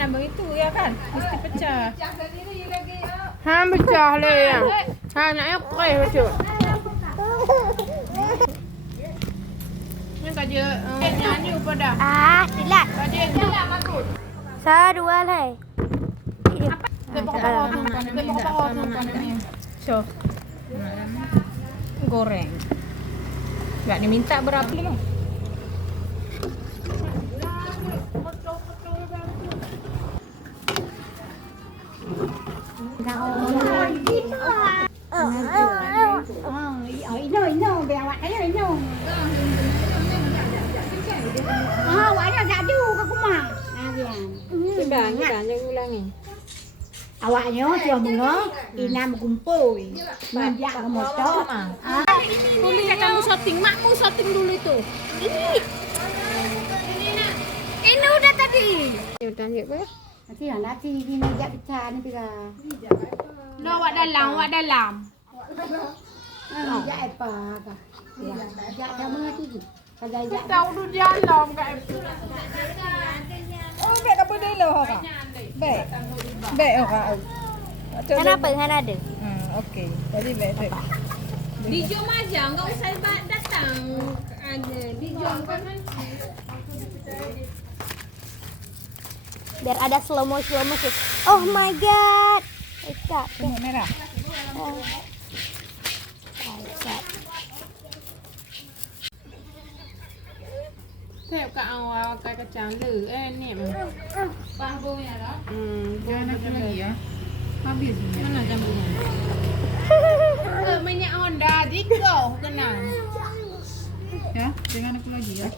abang itu ya kan? Mesti pecah. Pecah le ya. Anaknya kue betul. Ini kaje nyanyi pada. Silat. Kaje silat masuk. Saya dua lah. So. Goreng. Enggak diminta berapa loh. Sudah, jangan ulangi. Awaknya cuma ina kumpul. Minyak motor. Boleh kamu syuting, makmu syuting dulu itu. Ini udah tadi. Udah ya, Bu. Nanti ini jak pecah ni pira. No, awak dalam. Jak apa ka? Jak kamu tu. Kalau jak Tahu du dalam kat. Oh, beg apa dia loh kak? Beg. Beg kak. Kenapa kan ada? Okey. Jadi beg. Di jom aja, enggak usah datang. Ada di jom kan. Biar ada slow mo sih. Oh my god. Ikat. Semut merah. Ikat. Theo kat awal kat kacang le. Ni mah. Bambunya dah. Jangan aku lagi ya. Habis mana jambunya? Minyak Honda Digo kena. Ya, jangan aku lagi ya.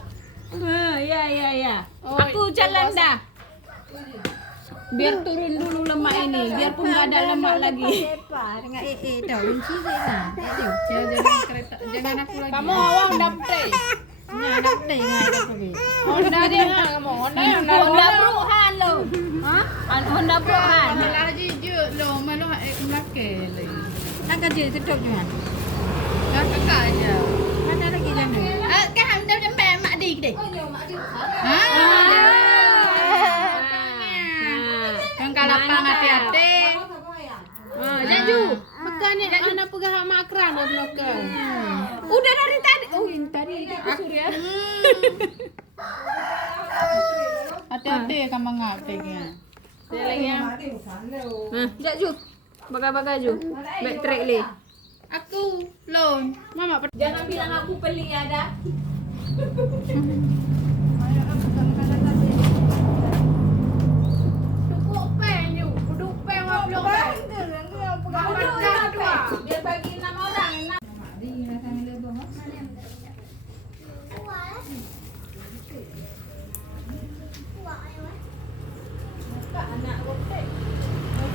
Ya. Aku jalan dah. Biar turun dulu lemak ini, biarpun enggak ada lemak lagi. Dengan dah kunci dia. Jangan kereta, jangan aku lagi. Kamu awang dapet. Jangan dapet ngai dah pergi. Honda dia ngah kamu. Honda Bruhan lo. Ha? Honda Bruhan. Malah je lo malu melake le. Tak kerja tutup jangan. Dah kakak aja. Mana lagi jangan. Kan Honda jemput mak dik dek. Kalapang hati-hati. Jaju. Makanya dak kena pegang sama akran dah blokal. Udah dari tadi. Oh, ini tadi aku Surya. Hati-hati kan mangap tengah. Dia lagi ya. Jaju. Baga-baga ju. Back track le. Aku loan. Mama Jangan bilang aku pelik ya dah. Biar bagi 6 orang.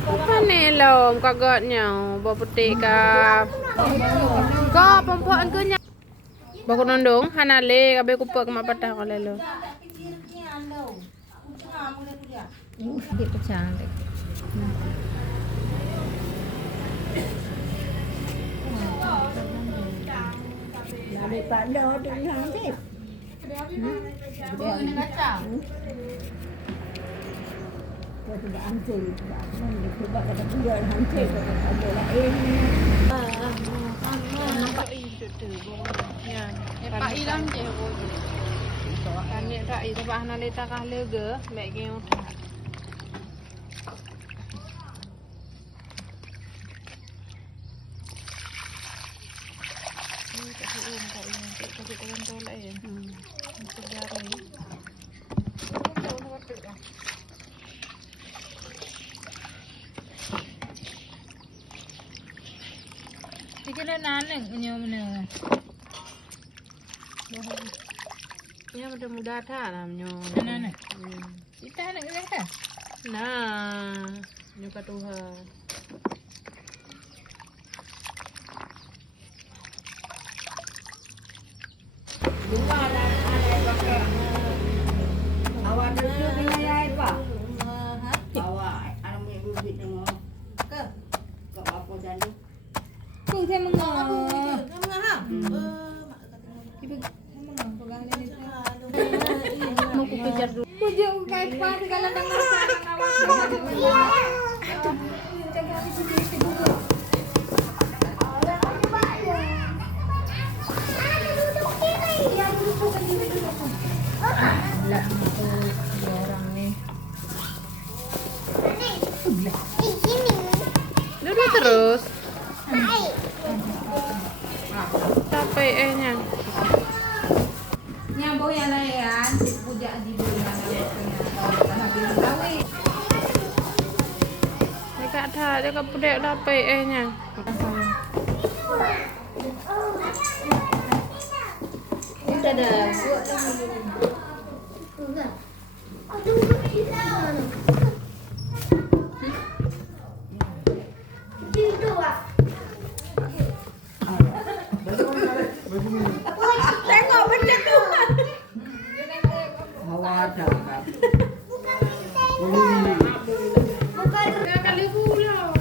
Apa ni lom kagaknya bawa putih kap. Kau perempuan ke nya. Baku nondong hanale kabe kupak mak patah kalau lo. dia pecah. Ada pada tu nanti. Oh, ini kacang. Kau tidak hancur. Mana cuba kata dia hancur kata dia lain. Pak ilang je bo. Kan ni tak itu bah hanale tak kah lega mek ge utak. Kita nak nang punya mana? Ini mudah-mudah dah lah nyo. Mana? Kita nak kata. Nah, nyo katuha. Dua ada pakai. Awak duduk dengan ayah apa? Awak anak punya bibit dengan. Ke? Kau apa jadi? Kau saya mengah. Mau ku kejar dulu. Pujuk kan cepat kalau dengar awak. Lah dua orang nih. Duduk terus. Capek nya. Nyambo yang layan, puja di bulan habis kawin. Dekat dah, dekat pudek capek nya. Udah dah. Awak dah. Kali pula.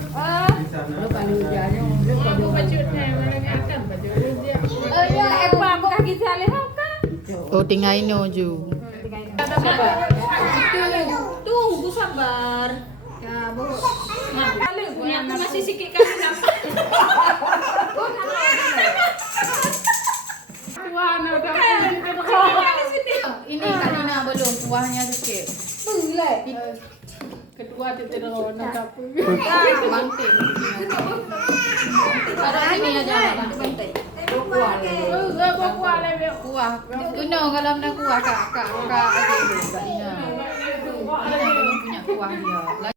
Lu kan hujannya, lu Aku baju nih, mana akan baju dia. Apa bukan kita lihat kan? Oh tinggal ini oju. Tunggu sabar. Ya, Bu. Aku masih sikit kan dapat. Tuhan udah. Ini Kak Dina belum kuahnya sikit. Kedua titik rona tapi. Banting. Taruh sini aja banting. kuah le. Kuah le. Kuah. Kena kalau nak kuah kak aja dulu Kak Dina. Dia belum punya kuah dia.